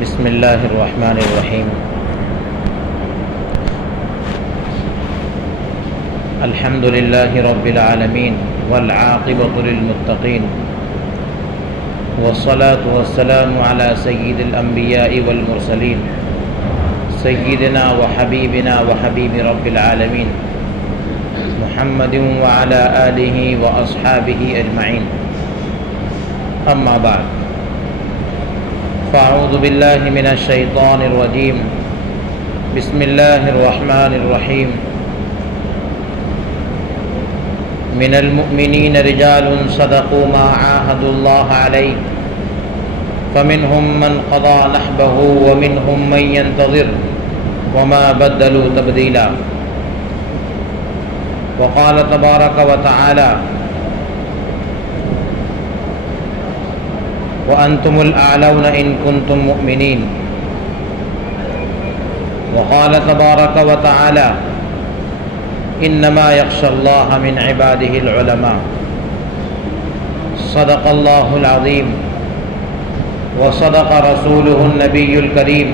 بسم اللہ الرحمن الرحیم الحمد للہ رب العالمین والعاقبۃ للمتقین والصلاة والسلام علی سید الانبیاء والمرسلین سیدنا وحبیبنا وحبیب رب العالمین محمد وعلی آلہ واصحابہ اجمعین اما بعد فاعوذ باللہ من الشیطان الرجیم بسم اللہ الرحمن الرحیم من المؤمنین رجال صدقوا ما عاهدوا اللہ علیہ فمنهم من قضى نحبه ومنهم من ينتظر وما بدلوا تبدیلا وقال تبارک وتعالی وأنتم الأعلون إن كنتم مؤمنين وقال تبارك وتعالى إنما يخشى الله من عباده العلماء صدق الله العظيم وصدق رسوله النبي الكريم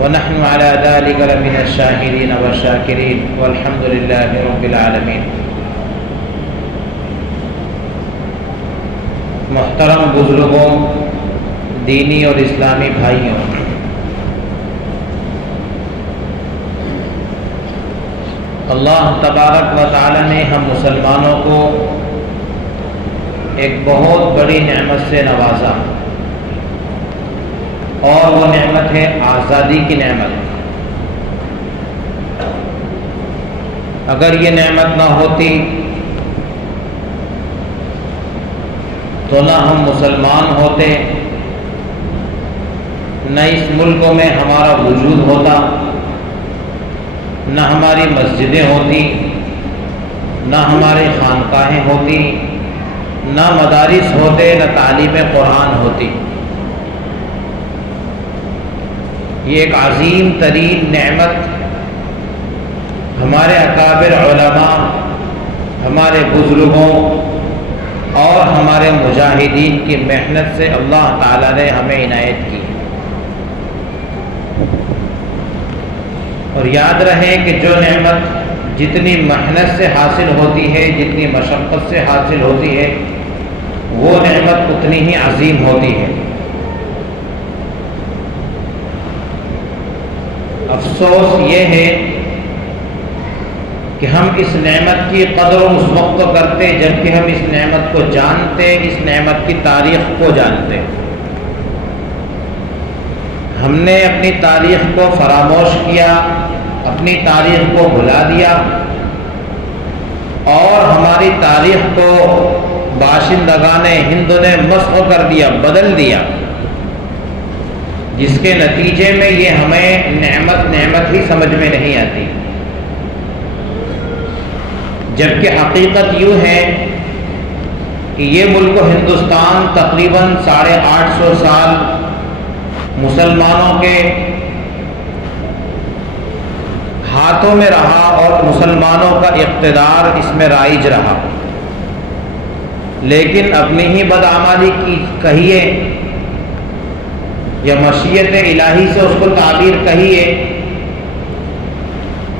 ونحن على ذلك لمن الشاهدين والشاكرين والحمد لله رب العالمين. محترم بزرگوں، دینی اور اسلامی بھائیوں، اللہ تبارک و تعالی نے ہم مسلمانوں کو ایک بہت بڑی نعمت سے نوازا، اور وہ نعمت ہے آزادی کی نعمت. اگر یہ نعمت نہ ہوتی تو نہ ہم مسلمان ہوتے، نہ اس ملک میں ہمارا وجود ہوتا، نہ ہماری مسجدیں ہوتی، نہ ہماری خانقاہیں ہوتی، نہ مدارس ہوتے، نہ تعلیم قرآن ہوتی. یہ ایک عظیم ترین نعمت ہمارے اکابر علماء، ہمارے بزرگوں اور ہمارے مجاہدین کی محنت سے اللہ تعالیٰ نے ہمیں عنایت کی. اور یاد رہے کہ جو نعمت جتنی محنت سے حاصل ہوتی ہے، جتنی مشقت سے حاصل ہوتی ہے، وہ نعمت اتنی ہی عظیم ہوتی ہے. افسوس یہ ہے کہ ہم اس نعمت کی قدر اس وقت کرتے جبکہ ہم اس نعمت کو جانتے، اس نعمت کی تاریخ کو جانتے. ہم نے اپنی تاریخ کو فراموش کیا، اپنی تاریخ کو بھلا دیا، اور ہماری تاریخ کو باشندگان ہند نے مسخ کر دیا، بدل دیا، جس کے نتیجے میں یہ ہمیں نعمت ہی سمجھ میں نہیں آتی. جبکہ حقیقت یوں ہے کہ یہ ملک ہندوستان تقریباً 850 سال مسلمانوں کے ہاتھوں میں رہا اور مسلمانوں کا اقتدار اس میں رائج رہا. لیکن اپنی ہی بدعمالی کی کہیے یا مشیت الہی سے اس کو تعبیر کہیے،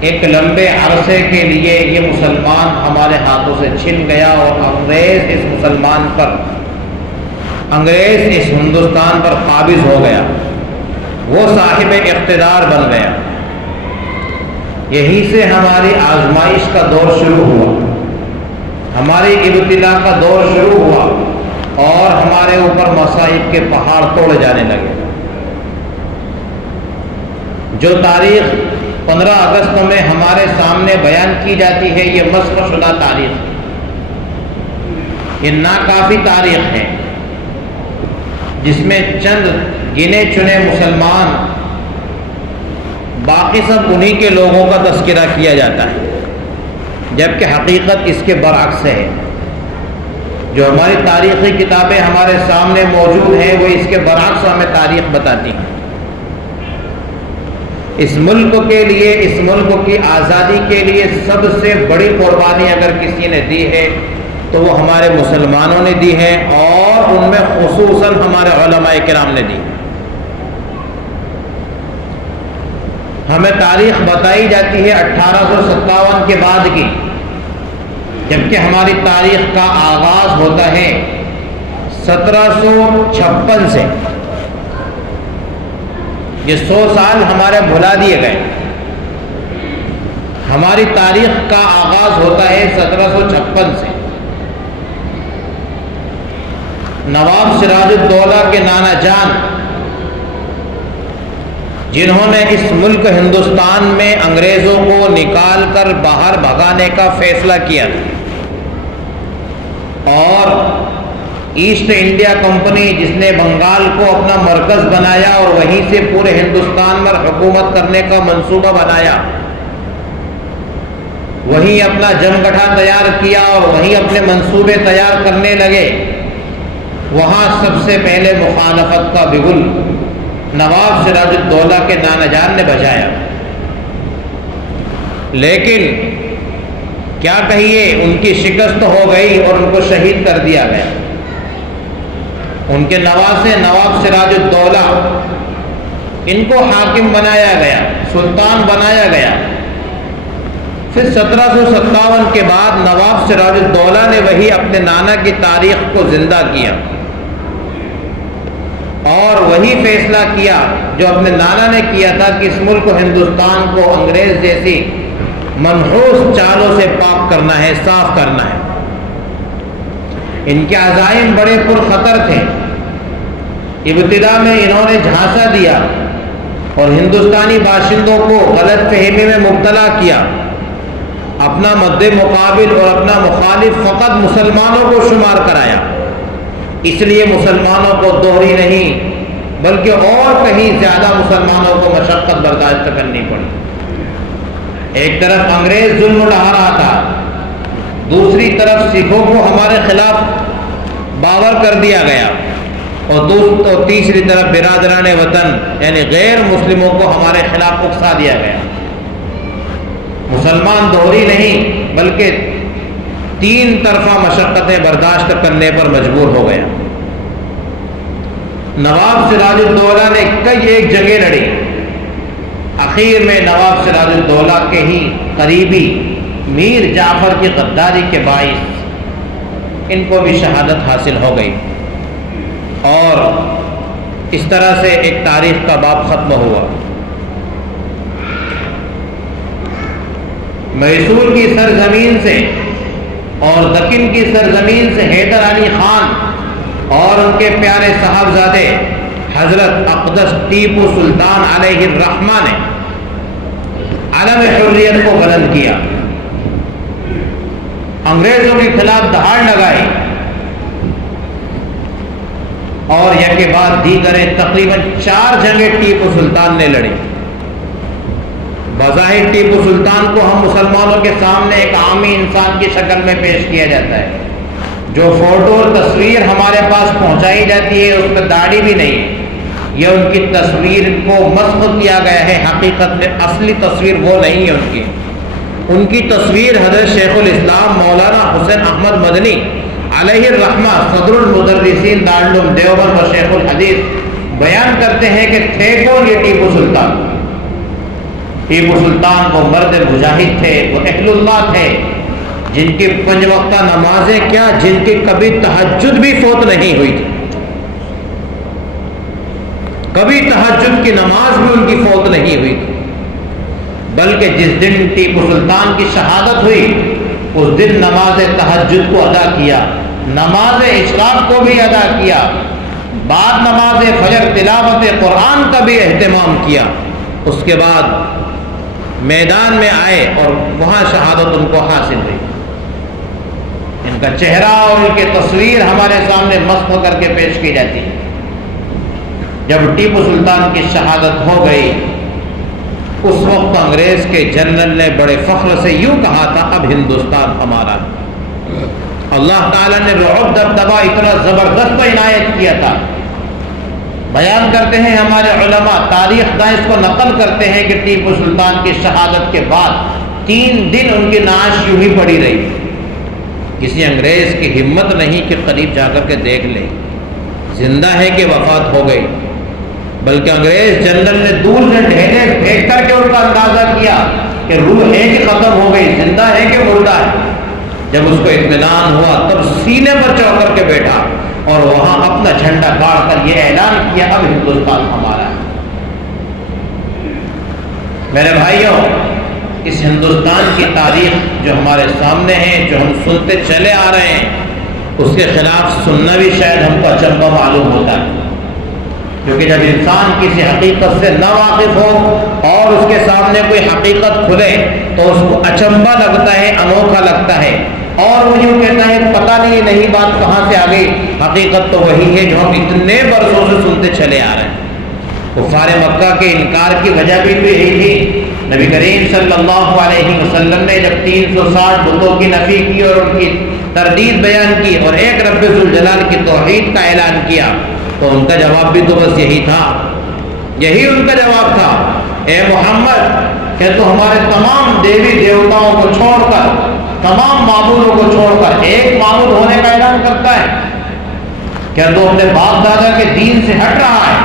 ایک لمبے عرصے کے لیے یہ مسلمان ہمارے ہاتھوں سے چھن گیا، اور انگریز اس ہندوستان پر قابض ہو گیا، وہ صاحب اقتدار بن گیا. یہیں سے ہماری آزمائش کا دور شروع ہوا، ہماری ابتلا کا دور شروع ہوا، اور ہمارے اوپر مصائب کے پہاڑ توڑے جانے لگے. جو تاریخ 15 اگست میں ہمارے سامنے بیان کی جاتی ہے، یہ مسخ شدہ تاریخ، یہ ناکافی تاریخ ہے، جس میں چند گنے چنے مسلمان، باقی سب انہی کے لوگوں کا تذکرہ کیا جاتا ہے، جبکہ حقیقت اس کے برعکس ہے. جو ہماری تاریخی کتابیں ہمارے سامنے موجود ہیں، وہ اس کے برعکس ہمیں تاریخ بتاتی ہیں. اس ملک کے لیے، اس ملک کی آزادی کے لیے سب سے بڑی قربانی اگر کسی نے دی ہے تو وہ ہمارے مسلمانوں نے دی ہے، اور ان میں خصوصاً ہمارے علماء کرام نے دی. ہمیں تاریخ بتائی جاتی ہے 1857 کے بعد کی، جبکہ ہماری تاریخ کا آغاز ہوتا ہے 1756 سے۔ یہ 100 سال ہمارے بھلا دیے گئے۔ ہماری تاریخ کا آغاز ہوتا ہے 1756 سے۔ نواب سراج الدولہ کے نانا جان، جنہوں نے اس ملک ہندوستان میں انگریزوں کو نکال کر باہر بھگانے کا فیصلہ کیا، اور ایسٹ انڈیا کمپنی جس نے بنگال کو اپنا مرکز بنایا اور وہیں سے پورے ہندوستان پر حکومت کرنے کا منصوبہ بنایا، وہیں اپنا جمگٹھا تیار کیا اور وہیں اپنے منصوبے تیار کرنے لگے، وہاں سب سے پہلے مخالفت کا بگل نواب سراج الدولہ کے نانا جان نے بجایا۔ لیکن کیا کہیے، ان کی شکست ہو گئی اور ان کو شہید کر دیا گیا۔ ان کے نواسے نواب سراج الدولہ، ان کو حاکم بنایا گیا، سلطان بنایا گیا۔ پھر 1757 کے بعد نواب سراج الدولہ نے وہی اپنے نانا کی تاریخ کو زندہ کیا اور وہی فیصلہ کیا جو اپنے نانا نے کیا تھا کہ اس ملک ہندوستان کو انگریز جیسی منحوس چالوں سے پاک کرنا ہے، صاف کرنا ہے۔ ان کے عزائم بڑے پرخطر تھے۔ ابتدا میں انہوں نے جھانسا دیا اور ہندوستانی باشندوں کو غلط فہمی میں مبتلا کیا۔ اپنا مد مقابل اور اپنا مخالف فقط مسلمانوں کو شمار کرایا، اس لیے مسلمانوں کو دوہری نہیں بلکہ اور کہیں زیادہ مسلمانوں کو مشقت برداشت کرنی پڑی۔ ایک طرف انگریز ظلم ڈھا رہا تھا، دوسری طرف سکھوں کو ہمارے خلاف باور کر دیا گیا، اور تیسری طرف برادران وطن یعنی غیر مسلموں کو ہمارے خلاف اکسا دیا گیا۔ مسلمان دوہری نہیں بلکہ تین طرفہ مشقتیں برداشت کرنے پر مجبور ہو گیا۔ نواب سراج الدولہ نے کئی ایک جنگیں لڑی، اخیر میں نواب سراج الدولہ کے ہی قریبی میر جعفر کی غداری کے باعث ان کو بھی شہادت حاصل ہو گئی، اور اس طرح سے ایک تاریخ کا باب ختم ہوا۔ میسور کی سرزمین سے اور دکن کی سرزمین سے حیدر علی خان اور ان کے پیارے صاحبزادے حضرت اقدس ٹیپو سلطان علیہ الرحمہ نے علم حریت کو بلند کیا، انگریزوں کے خلاف دہاڑ لگائی، اور یک کے بعد دیگر تقریباً 4 جنگیں ٹیپو سلطان نے لڑی۔ بظاہر ٹیپو سلطان کو ہم مسلمانوں کے سامنے ایک عامی انسان کی شکل میں پیش کیا جاتا ہے، جو فوٹو اور تصویر ہمارے پاس پہنچائی جاتی ہے اس میں داڑھی بھی نہیں، یہ ان کی تصویر کو مسخ کیا گیا ہے، حقیقت میں اصلی تصویر وہ نہیں ہے۔ ان کی تصویر حضرت شیخ الاسلام مولانا حسین احمد مدنی علیہ الرحمہ صدر المدرسین دارالعلوم دیوبند و شیخ الحدیث بیان کرتے ہیں کہ تھے کون یہ ٹیپو سلطان؟ ٹیپو سلطان وہ مرد مجاہد تھے، وہ اہل اللہ تھے، جن کی 5 وقتہ نمازیں کیا، جن کی کبھی تہجد بھی فوت نہیں ہوئی تھی، کبھی تہجد کی نماز بھی ان کی فوت نہیں ہوئی تھی، بلکہ جس دن ٹیپو سلطان کی شہادت ہوئی اس دن نماز تہجد کو ادا کیا، نماز اشراق کو بھی ادا کیا، بعد نماز فجر تلاوت قرآن کا بھی اہتمام کیا، اس کے بعد میدان میں آئے اور وہاں شہادت ان کو حاصل ہوئی۔ ان کا چہرہ اور ان کی تصویر ہمارے سامنے مسخ کر کے پیش کی جاتی ہے۔ جب ٹیپو سلطان کی شہادت ہو گئی اس وقت انگریز کے جنرل نے بڑے فخر سے یوں کہا تھا، اب ہندوستان ہمارا۔ اللہ تعالیٰ نے رعب دبدبہ اتنا زبردست عنایت کیا تھا۔ بیان کرتے ہیں ہمارے علماء، تاریخ داں اس کو نقل کرتے ہیں کہ ٹیپو سلطان کی شہادت کے بعد 3 دن ان کی نعش یوں ہی پڑی رہی، کسی انگریز کی ہمت نہیں کہ قریب جا کر کے دیکھ لے، زندہ ہے کہ وفات ہو گئی۔ بلکہ انگریز جنرل نے دور سے ڈھیلے پھینک کر کے ان کا اندازہ کیا کہ روح ہے کہ ختم ہو گئی، زندہ ہے کہ مردہ ہے۔ جب اس کو اطمینان ہوا تب سینے پر چڑھ کر کے بیٹھا اور وہاں اپنا جھنڈا گاڑ کر یہ اعلان کیا اب ہندوستان ہمارا ہے۔ میرے بھائیوں، اس ہندوستان کی تاریخ جو ہمارے سامنے ہے، جو ہم سنتے چلے آ رہے ہیں، اس کے خلاف سننا بھی شاید ہم کو اچنبھا معلوم ہوتا ہے، کیونکہ جب انسان کسی حقیقت سے نہ واقف ہو اور اس کے سامنے کوئی حقیقت کھلے تو اس کو اچنبھا لگتا ہے، انوکھا لگتا ہے، اور وہ یوں کہتا ہے پتہ نہیں نئی بات کہاں سے آ گئی، حقیقت تو وہی ہے جو ہم اتنے برسوں سے سنتے چلے آ رہے ہیں۔ کفار مکہ کے انکار کی وجہ بھی تو یہی تھی۔ نبی کریم صلی اللہ علیہ وسلم نے جب 360 بتوں کی نفی کی اور ان کی تردید بیان کی اور ایک رب ذوالجلال کی توحید کا اعلان کیا تو ان کا جواب بھی تو بس یہی تھا، یہی ان کا جواب تھا، اے محمد کہ تو ہمارے تمام دیوی دیوتاؤں کو چھوڑ کر، تمام معبودوں کو چھوڑ کر ایک معبود ہونے کا اعلان کرتا ہے؟ کیا تو اپنے باپ دادا کے دین سے ہٹ رہا ہے؟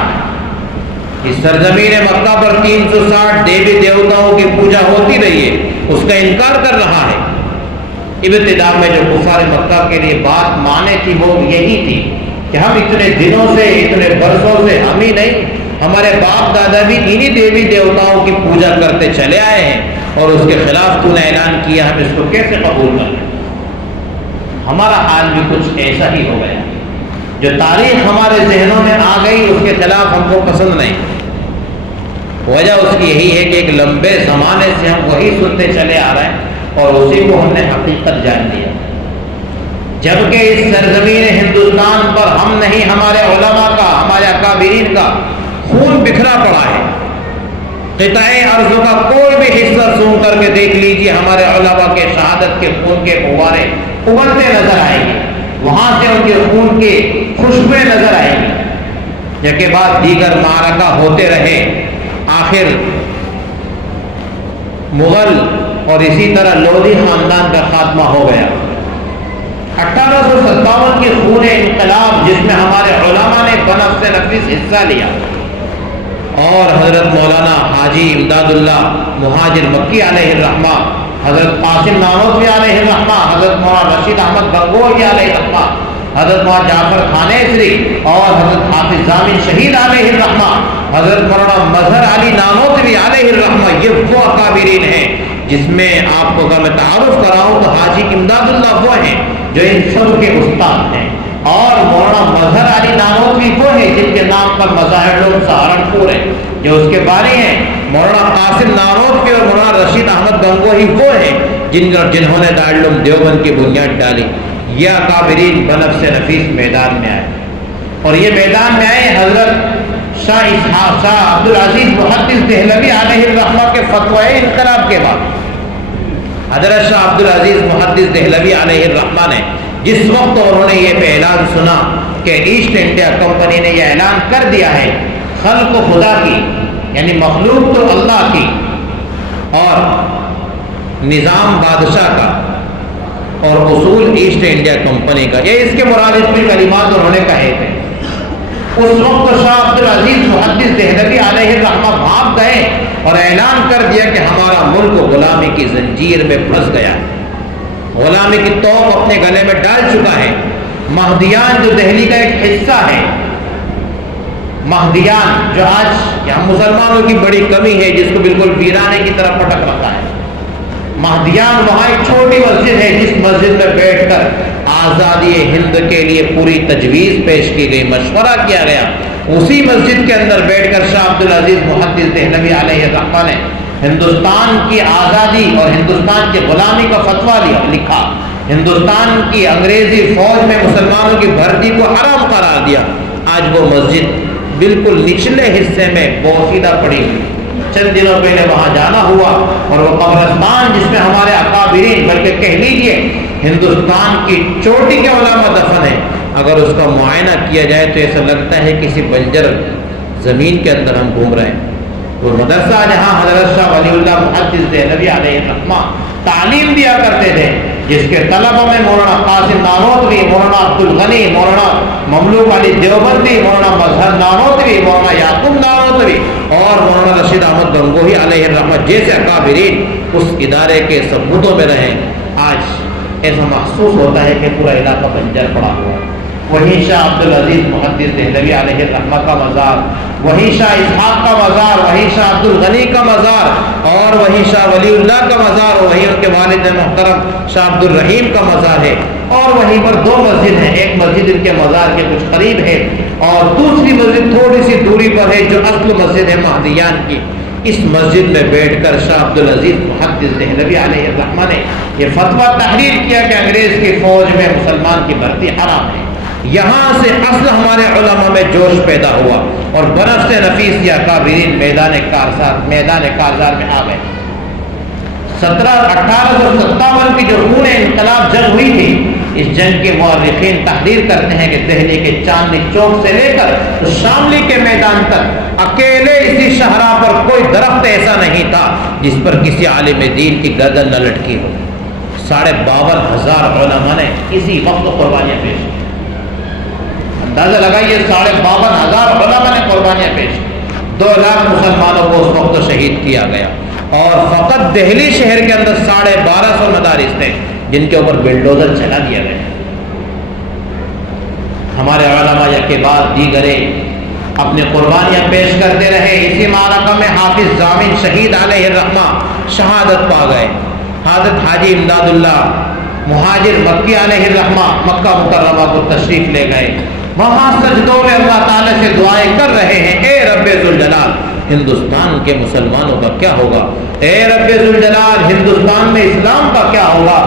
اس سرزمین مکہ پر 360 دیوی دیوتاؤں کی پوجا ہوتی رہی ہے، اس کا انکار کر رہا ہے۔ ابتدا میں جو کفار مکہ کے لیے بات مانے تھی وہ یہی تھی کہ ہم اتنے دنوں سے، اتنے برسوں سے، ہم ہی نہیں ہمارے باپ دادا بھی انہی دیوی دیوتاؤں کی پوجا کرتے چلے آئے ہیں اور اس کے خلاف تو نے اعلان کیا، ہم اس کو کیسے قبول کر لیں؟ ہمارا حال بھی کچھ ایسا ہی ہو گیا، جو تاریخ ہمارے ذہنوں میں آ گئی اس کے خلاف ہم کو پسند نہیں۔ وجہ اس کی یہی ہے کہ ایک لمبے زمانے سے ہم وہی سنتے چلے آ رہے ہیں اور اسی کو ہم نے حقیقت جان لیا، جبکہ اس سرزمین ہندوستان پر ہم نہیں، ہمارے علماء کا، ہمارے اکابرین کا خون بکھرا پڑا ہے۔ قطعے ارض کا کوئی بھی حصہ سون کر کے دیکھ لیجیے، ہمارے علماء کے شہادت کے خون کے فوارے ابلتے نظر آئیں گے، وہاں سے ان کے خون کی خوشبوئیں نظر آئیں گی۔ کے بعد دیگر معرکہ ہوتے رہے، آخر مغل اور اسی طرح لودھی خاندان کا خاتمہ ہو گیا۔ 1857 کی خون انقلاب جس میں ہمارے علماء نے بنفس نفیس حصہ لیا اور حضرت مولانا حاجی امداد اللہ مہاجر مکی علیہ الرحمہ، حضرت قاسم نانوتوی علیہ الرحمہ، حضرت مولانا رشید احمد گنگوہی علیہ الرحمہ، حضرت مولانا جعفر خانیسری اور حضرت حافظ ضامن شہید علیہ الرحمہ، حضرت مولانا مظہر علی نانوتوی علیہ الرحمہ، یہ وہ اکابرین ہیں جس میں آپ کو اگر میں تعارف کراؤں تو حاجی امداد اللہ وہ ہیں جو ان سب کے استاد ہیں، اور مولانا مظہر علی نانوتوی وہ ہیں جن کے نام پر مظاہر لوگ سہارنپور ہے جو اس کے بانی ہیں۔ مولانا قاسم نانوتوی اور مولانا رشید احمد گنگوہی وہ ہیں جنہوں نے دارالعلوم دیوبند کی بنیاد ڈالی۔ یہ اکابرین بنفس نفیس میدان میں آئے اور یہ میدان میں آئے حضرت شاہ عبدالعزیز محدث دہلوی علیہ الرحمہ کے فتوی انقلاب کے بعد۔ حضرت شاہ عبدالعزیز محدث دہلوی علیہ الرحمہ نے جس وقت انہوں نے یہ اعلان سنا کہ ایسٹ انڈیا کمپنی نے یہ اعلان کر دیا ہے خلق خدا کی، یعنی مخلوق تو اللہ کی اور نظام بادشاہ کا اور اصول ایسٹ انڈیا کمپنی کا، یہ اس کے مرادف میں کلمات انہوں نے کہے تھے۔ اس وقت شاہ عبدالعزیز محدث دہلوی علیہ الرحمہ بھاگ گئے اور اعلان کر دیا کہ ہمارا ملک غلامی کی زنجیر میں پھنس گیا ہے، غلامی کی توق اپنے گلے میں ڈال چکا ہے۔ مہدیان جو دہلی کا ایک حصہ ہے، مہدیان جو آج یہاں مسلمانوں کی بڑی کمی ہے جس کو بالکل ویرانے کی طرف پٹک رکھا ہے، مہدیان وہاں ایک چھوٹی مسجد ہے جس مسجد میں بیٹھ کر آزادی ہند کے لیے پوری تجویز پیش کی گئی، مشورہ کیا گیا۔ اسی مسجد کے اندر بیٹھ کر شاہ عبدالعزیز محدث دہلوی علیہ الرحمہ نے ہندوستان کی آزادی اور ہندوستان کی غلامی کا فتویٰ لکھا، ہندوستان کی انگریزی فوج میں مسلمانوں کی بھرتی کو حرام قرار دیا۔ آج وہ مسجد بالکل نچلے حصے میں بوسیدہ پڑی ہوئی، چند دنوں پہلے وہاں جانا ہوا اور وہ قبرستان جس میں ہمارے اکابرین بلکہ کہہ لیجیے ہندوستان کی چوٹی کے علماء دفن ہیں، اگر اس کا معائنہ کیا جائے تو ایسا لگتا ہے کسی بنجر زمین کے اندر ہم گھوم رہے ہیں۔ وہ مدرسہ جہاں حضرت شاہ ولی اللہ محدث دہلوی علیہ الرحمہ تعلیم دیا کرتے تھے، جس کے طلبہ میں مولانا قاسم نانوتوی، مولانا عبدالغنی، مولانا مملوک علی دیوبندی، مولانا مظہر نانوتوی، مولانا یعقوب نانوتوی اور مولانا رشید احمد گنگوہی علیہ الرحمہ جیسے اکابرین اس ادارے کے ثبوتوں میں رہیں، آج ایسا محسوس ہوتا ہے کہ پورا علاقہ بنجر پڑا ہوا ہے۔ وہیں شاہ عبدالعزیز محدث دہلوی علیہ الرحمہ کا مزار، وہیں شاہ اسحاق کا مزار، وہیں شاہ عبدالغنی کا مزار اور وہیں شاہ ولی اللہ کا مزار، اور وہیں ان کے والد محترم شاہ عبدالرحیم کا مزار ہے، اور وہیں پر دو مسجد ہیں، ایک مسجد ان کے مزار کے کچھ قریب ہے اور دوسری مسجد تھوڑی سی دوری پر ہے جو اصل مسجد ہے مہدیان کی۔ اس مسجد میں بیٹھ کر شاہ عبدالعزیز محدث دہلوی علیہ الرحمہ نے یہ فتویٰ تحریر کیا کہ انگریز کی فوج میں مسلمان کی بھرتی حرام ہے۔ یہاں سے اصل ہمارے علماء میں جوش پیدا ہوا اور بنفس نفیس یا اکابرین میدان کارزار میں آ گئے۔ 1857 کی جو خون انقلاب جنگ ہوئی تھی، اس جنگ کے مورخین تحریر کرتے ہیں کہ دہلی کے چاندنی چوک سے لے کر شاملی کے میدان تک اکیلے اسی شہرہ پر کوئی درخت ایسا نہیں تھا جس پر کسی عالم دین کی گردن نہ لٹکی ہو۔ 52,500 علماء نے اسی وقت قربانیاں پیش کی۔ اندازہ لگائیے 52,500 علماء نے قربانیاں پیش کی۔ 2 لاکھ مسلمانوں کو اس وقت شہید کیا گیا اور فقط دہلی شہر کے اندر 1250 مدارس تھے جن کے اوپر بلڈوزر چلا دیا گیا۔ ہمارے علماء یک کے بعد دیگرے اپنے قربانیاں پیش کرتے رہے۔ اسی معرکہ میں حافظ ضامن شہید علیہ الرحمہ شہادت پا گئے۔ حضرت حاجی امداد اللہ مہاجر مکی علیہ الرحمہ مکہ مکرمہ کو تشریف لے گئے، وہاں سجدوں میں اللہ تعالیٰ سے دعائیں کر رہے ہیں، اے رب ذوالجلال ہندوستان کے مسلمانوں کا کیا ہوگا، اے رب ذوالجلال ہندوستان میں اسلام کا کیا ہوگا۔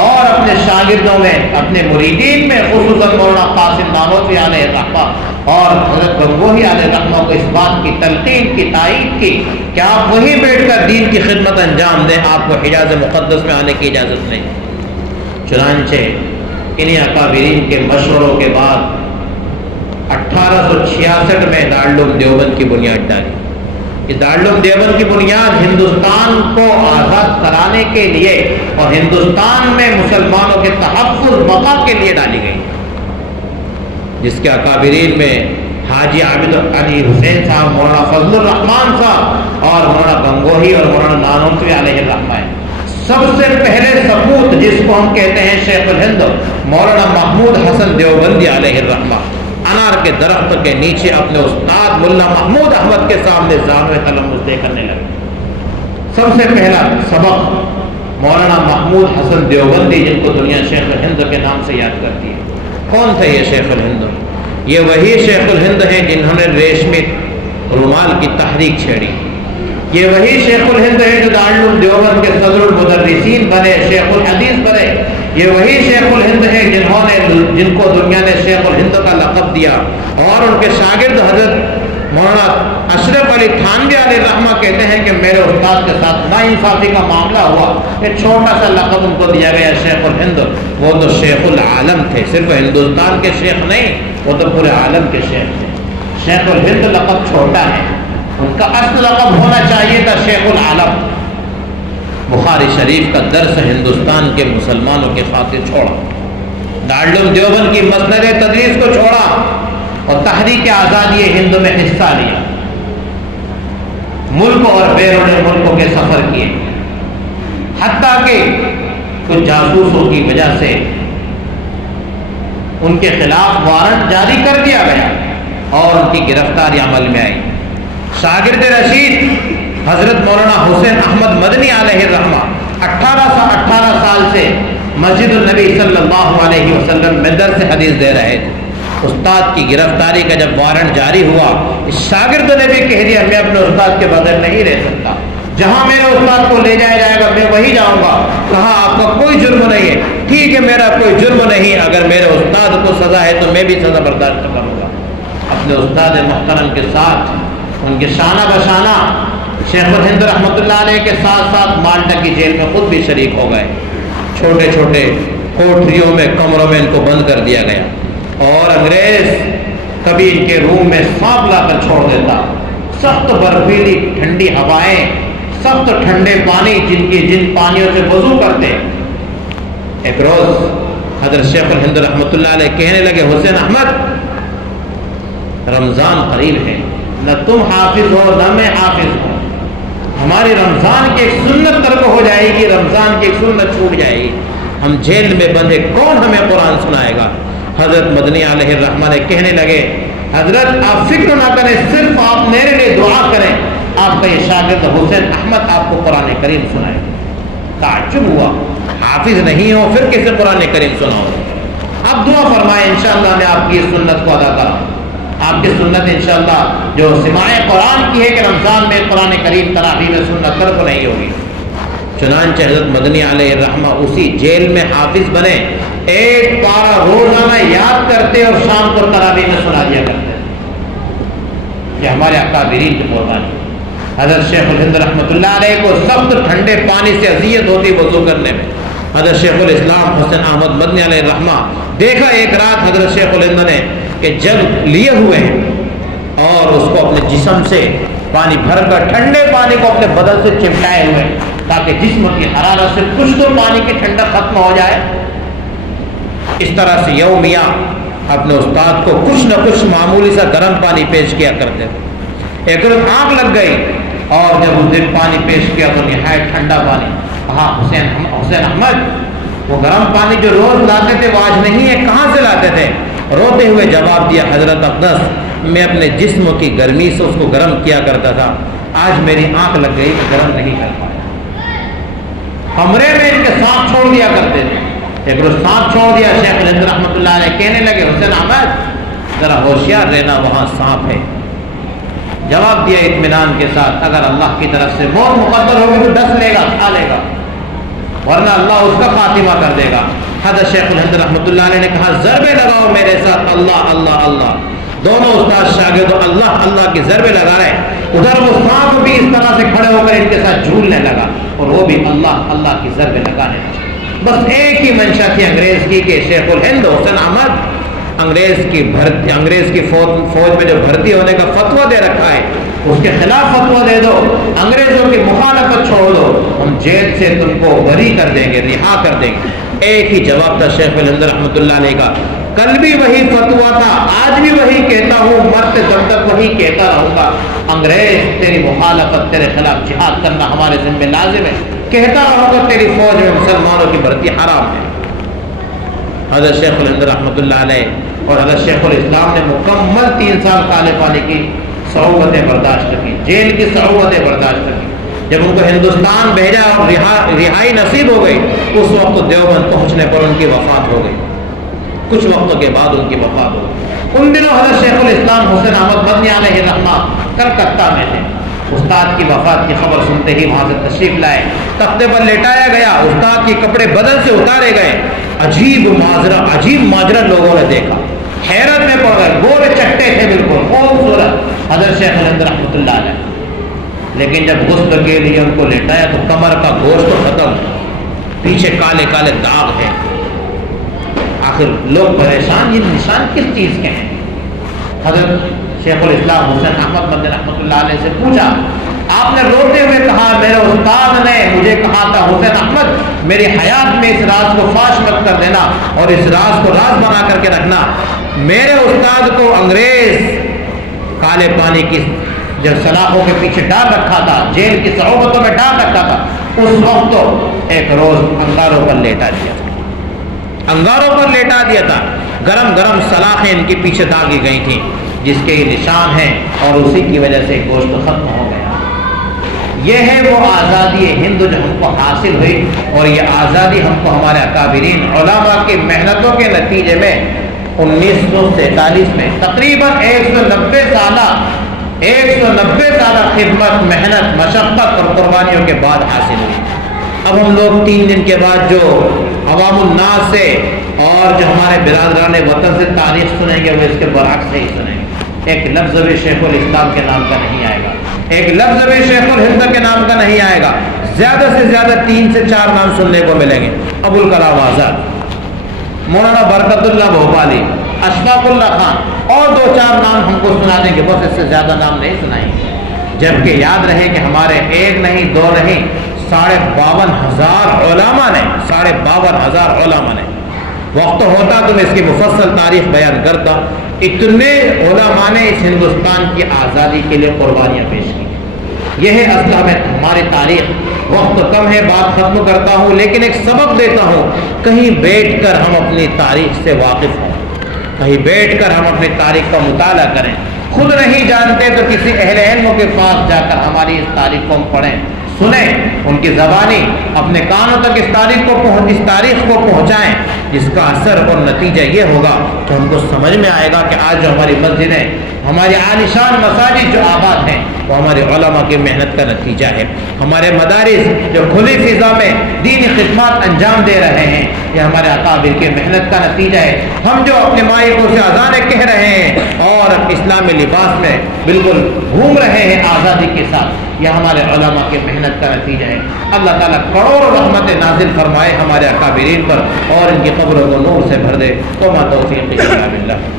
اور اپنے شاگردوں میں، اپنے مریدین میں خصوصاً مولانا قاسم نانوتوی علیہ الرحمہ اور حضرت گنگوہی علیہ الرحمہ کو اس بات کی تلقین کی، تائید کی کہ آپ وہیں بیٹھ کر دین کی خدمت انجام دیں، آپ کو حجاز مقدس میں آنے کی اجازت نہیں۔ چنانچہ انہی اکابرین کے مشوروں کے بعد 1866 میں دارالعلوم دیوبند کی بنیاد ڈالی۔ یہ دارالعلوم دیوبند کی بنیاد ہندوستان کو آزاد کرانے کے لیے اور ہندوستان میں مسلمانوں کے تحفظ بقا کے لیے ڈالی گئی، جس کے اکابرین میں حاجی عابد علی حسین صاحب، مولانا فضل الرحمان صاحب اور مولانا گنگوہی اور مولانا نانوتوی علیہ الرحمہ۔ سب سے پہلے سپوت جس کو ہم کہتے ہیں شیخ الہند مولانا محمود حسن دیوبندی علیہ الرحمہ انار کے درخت کے نیچے اپنے استاد ملا محمود احمد کے سامنے زانو تلمس دے کرنے لگے۔ سب سے پہلا سبق مولانا محمود حسن دیوبندی، جن کو دنیا شیخ الہند کے نام سے یاد کرتی ہے۔ کون تھے یہ شیخ الہند؟ یہ وہی شیخ الہند ہیں جنہوں نے ریشمی رومال کی تحریک چھیڑی۔ یہ وہی شیخ الہند ہے جو دارالعلوم دیوبند کے صدر المدرسین بنے، شیخ الحدیث بنے۔ یہ وہی شیخ الہند ہے جن کو دنیا نے شیخ الہند کا لقب دیا، اور ان کے شاگرد حضرت مولانا اشرف علی تھانوی علیہ الرحمہ کہتے ہیں کہ میرے استاد کے ساتھ ناانصافی کا معاملہ ہوا، ایک چھوٹا سا لقب ان کو دیا گیا شیخ الہند۔ وہ تو شیخ العالم تھے، صرف ہندوستان کے شیخ نہیں، وہ تو پورے عالم کے شیخ تھے۔ شیخ الہند لقب چھوٹا ہے، ان کا اصل لقب ہونا چاہیے تھا شیخ العالم۔ بخاری شریف کا درس ہندوستان کے مسلمانوں کے خاطر چھوڑا، دارالعلوم دیوبند کی مسند تدریس کو چھوڑا اور تحریک آزادی ہند میں حصہ لیا، ملک اور بیرون ملکوں کے سفر کیے، حتیٰ کہ کچھ جاسوسوں کی وجہ سے ان کے خلاف وارنٹ جاری کر دیا گیا اور ان کی گرفتاری عمل میں آئی۔ شاگرد رشید حضرت مولانا حسین احمد مدنی علیہ الرحمہ 18 سال سے مسجد النبی صلی اللہ علیہ وسلم میں درس حدیث دے رہے تھے۔ استاد کی گرفتاری کا جب وارنٹ جاری ہوا، اس شاگرد نے بھی کہہ دیا میں اپنے استاد کے بغیر نہیں رہ سکتا، جہاں میرے استاد کو لے جایا جائے گا میں وہی جاؤں گا۔ کہا آپ کا کوئی جرم نہیں ہے، ٹھیک ہے میرا کوئی جرم نہیں، اگر میرے استاد کو سزا ہے تو میں بھی سزا برداشت کروں گا۔ اپنے استاد محترم کے ساتھ ان کے شانہ بشانہ شیخ الہند رحمۃ اللہ علیہ کے ساتھ ساتھ مالٹا کی جیل میں خود بھی شریک ہو گئے۔ چھوٹے چھوٹے کوٹریوں میں، کمروں میں ان کو بند کر دیا گیا، اور انگریز کبھی ان کے روم میں سانپ لا کر چھوڑ دیتا۔ سخت برفیلی ٹھنڈی ہوائیں، سخت ٹھنڈے پانی، جن پانیوں سے وضو کرتے، ایک روز حضرت شیخ الہند رحمۃ اللہ علیہ کہنے لگے حسین احمد رمضان قریب ہے، نہ تم حافظ ہو نہ میں حافظ ہوں، ہماری رمضان کی ایک سنت ترک ہو جائے گی، رمضان کی ایک سنت چھوٹ جائے گی، ہم جیل میں بندے، کون ہمیں قرآن سنائے گا؟ حضرت مدنی علیہ الرحمہ نے کہنے لگے حضرت آپ فکر نہ کریں، صرف آپ میرے لیے دعا کریں، آپ کا یہ شاگرد حسین احمد آپ کو قرآن کریم سنائے گا۔ تعجب ہوا، حافظ نہیں ہو پھر کیسے قرآن کریم سناؤ؟ آپ دعا فرمائیں، انشاءاللہ میں آپ کی اس سنت کو ادا کروں، آپ کی سنت انشاءاللہ جو سماع قرآن کی ہے کہ رمضان میں قرآن کریم تراویح میں سنت ترک نہیں ہوگی۔ چنانچہ حضرت مدنی علیہ الرحمہ اسی جیل میں حافظ بنے، ایک پارہ روزانہ یاد کرتے اور شام کو تراویح میں سنا دیا کرتے۔ یہ ہمارے اکابرین کی قربانی۔ حضرت شیخ الہند رحمۃ اللہ علیہ کو سخت ٹھنڈے پانی سے اذیت ہوتی وضو کرنے میں، حضرت شیخ الاسلام حسین احمد مدنی علیہ الرحمہ دیکھا ایک رات حضرت شیخ الہند نے کہ جگ لیے ہوئے ہیں اور اس کو اپنے جسم سے پانی بھر کر ٹھنڈے پانی کو اپنے بدن سے چمٹائے ہوئے تاکہ جسم کی حرارت سے کچھ تو پانی کی ٹھنڈک ختم ہو جائے۔ اس طرح سے یومیہ اپنے استاد کو کچھ نہ کچھ معمولی سا گرم پانی پیش کیا کرتے تھے۔ ایک روز آگ لگ گئی اور جب اس دن پانی پیش کیا تو نہایت ٹھنڈا پانی، کہا حسین احمد وہ گرم پانی جو روز لاتے تھے وہ آج نہیں ہے، کہاں سے لاتے تھے؟ روتے ہوئے جواب دیا حضرت اقدس میں اپنے جسم کی گرمی سے اس کو گرم کیا کرتا تھا، آج میری آنکھ لگ گئی کہ گرم نہیں کر پایا۔ کمرے میں ان کے سانپ چھوڑ دیا کرتے تھے، ایک روز سانپ چھوڑ دیا، شیخ الہند رحمۃ اللہ علیہ کہنے لگے حسین احمد ذرا ہوشیار رہنا، وہاں سانپ ہے۔ جواب دیا اطمینان کے ساتھ اگر اللہ کی طرف سے موت مقدر ہوگی تو ڈس لے گا، کھا لے گا، ورنہ اللہ اس کا خاتمہ کر دے گا۔ حضرت شیخ الہند رحمۃ اللہ علیہ نے کہا ضربے لگاؤ میرے ساتھ، اللہ اللہ اللہ۔ دونوں استاد شاگرد اللہ اللہ کی ضربے لگا رہے، ادھر وہ سانپ بھی اس طرح سے کھڑے ہو کر ان کے ساتھ جھولنے لگا اور وہ بھی اللہ اللہ کی ضربے لگانے لگا۔ بس ایک ہی منشا تھی انگریز کی کہ شیخ الہند حسین احمد انگریز کی فوج میں جو بھرتی ہونے کا فتویٰ دے رکھا ہے اس کے خلاف فتویٰ دے دو، انگریزوں کی مخالفت چھوڑ دو، ہم جیل سے تم کو بری کر دیں گے، رہا کر دیں گے۔ ایک ہی جواب تھا شیخ الہند رحمۃ اللہ علیہ کا، کل بھی وہی فتویٰ تھا، آج بھی وہی کہتا ہوں، مرتے دم تک وہی کہتا رہوں گا، انگریز تیری مخالفت، تیرے خلاف جہاد کرنا ہمارے ذمہ لازم ہے، کہتا رہوں گا تیری فوج میں مسلمانوں کی بھرتی حرام ہے۔ حضرت شیخ الہند رحمۃ اللہ علیہ اور حضرت شیخ الاسلام نے مکمل 3 سال کالے پانی کی صعوبتیں برداشت کی، جیل کی صعوبتیں برداشت کی۔ جب ان کو ہندوستان بھیجا اور رہائی نصیب ہو گئی، اس وقت دیوبند پہنچنے پر ان کی وفات ہو گئی، کچھ وقتوں کے بعد ان کی وفات ہو گئی۔ ان دنوں حضرت شیخ الاسلام حسین احمد مدنی علیہ الرحمہ کلکتہ میں تھے، استاد کی وفات کی خبر سنتے ہی وہاں سے تشریف لائے، تختے پر لیٹایا گیا، استاد کے کپڑے بدن سے اتارے گئے، عجیب ماجرا لوگوں نے دیکھا، حیرت میں پڑ گئے، گورے چٹے تھے بالکل خوبصورت حضرت شیخ الہند رحمۃ اللہ علیہ، لیکن جب غسل کے لیے ان کو لیٹایا تو کمر کا گوشت ختم، پیچھے کالے کالے داغ ہیں۔ آخر لوگ پریشان، یہ نشان کس چیز کے ہیں؟ حضرت شیخ الاسلام حسین احمد مدنی رحمۃ اللہ علیہ سے پوچھا، آپ نے روتے ہوئے کہا میرے استاد نے مجھے کہا تھا حسین احمد میری حیات میں اس راز کو فاش مت کر دینا اور اس راز کو راز بنا کر کے رکھنا، میرے استاد کو انگریز کالے پانی کی جب سلاخوں کے پیچھے ڈال رکھا تھا، جیل کی صعوبتوں میں ڈال رکھا تھا، اس وقت تو ایک روز انگاروں پر لیٹا دیا تھا، انگاروں پر لیٹا دیا تھا، گرم گرم سلاخیں ان کے پیچھے داغی گئی تھیں جس کے یہ نشان ہیں، اور اسی کی وجہ سے گوشت ختم ہو گیا۔ یہ ہے وہ آزادی ہند جو ہم کو حاصل ہوئی، اور یہ آزادی ہم کو ہمارے اکابرین علماء کی محنتوں کے نتیجے میں 1947 میں تقریباً 190 سالہ خدمت، محنت، مشقت اور قربانیوں کے بعد حاصل ہوئی۔ اب ہم لوگ 3 دن کے بعد جو عوام الناس سے اور جو ہمارے برادران وطن سے تاریخ سنیں گے وہ اس کے برعکس سے ہی سنیں گے۔ ایک لفظ بھی شیخ الاسلام کے نام کا نہیں آئے گا، ایک لفظ بھی شیخ الہند کے نام کا نہیں آئے گا، زیادہ سے زیادہ 3 سے 4 نام سننے کو ملیں گے، ابوالکلام آزاد، مولانا برکت اللہ بھوپالی، اشفاق اللہ خان، اور 2-4 نام ہم کو سنا دیں گے، بس اس سے زیادہ نام نہیں سنائیں گے۔ جبکہ یاد رہے کہ ہمارے 1 نہیں 2 نہیں 52,000 علماء نے، 52,500 علماء نے، وقت ہوتا تو میں اس کی مفصل تاریخ بیان کرتا، اتنے علماء نے اس ہندوستان کی آزادی کے لیے قربانیاں پیش کی۔ یہ ہے اصل میں ہماری تاریخ۔ وقت کم ہے، بات ختم کرتا ہوں، لیکن ایک سبق دیتا ہوں، کہیں بیٹھ کر ہم اپنی تاریخ سے واقف ہوں، کہیں بیٹھ کر ہم اپنی تاریخ کا مطالعہ کریں۔ خود نہیں جانتے تو کسی اہل علم کے پاس جا کر ہماری اس تاریخ کو ہم پڑھیں، سنیں، ان کی زبانی اپنے کانوں تک اس تاریخ کو پہنچائیں، جس کا اثر اور نتیجہ یہ ہوگا کہ ہم کو سمجھ میں آئے گا کہ آج جو ہماری مسجدیں، ہماری عالیشان مساجد جو آباد ہیں، وہ ہمارے علماء کی محنت کا نتیجہ ہے۔ ہمارے مدارس جو کھلی فضا میں دینی خدمات انجام دے رہے ہیں، یہ ہمارے اکابر کی محنت کا نتیجہ ہے۔ ہم جو اپنے مائکوں سے اذانیں کہہ رہے ہیں اور اسلامی لباس میں بالکل گھوم رہے ہیں آزادی کے ساتھ، یہ ہمارے علماء کی محنت کا نتیجہ ہے۔ اللہ تعالیٰ کروڑوں رحمت نازل فرمائے ہمارے اکابرین پر اور ان کی قبروں کو نور سے بھر دے۔ وما توفیقی الا باللہ۔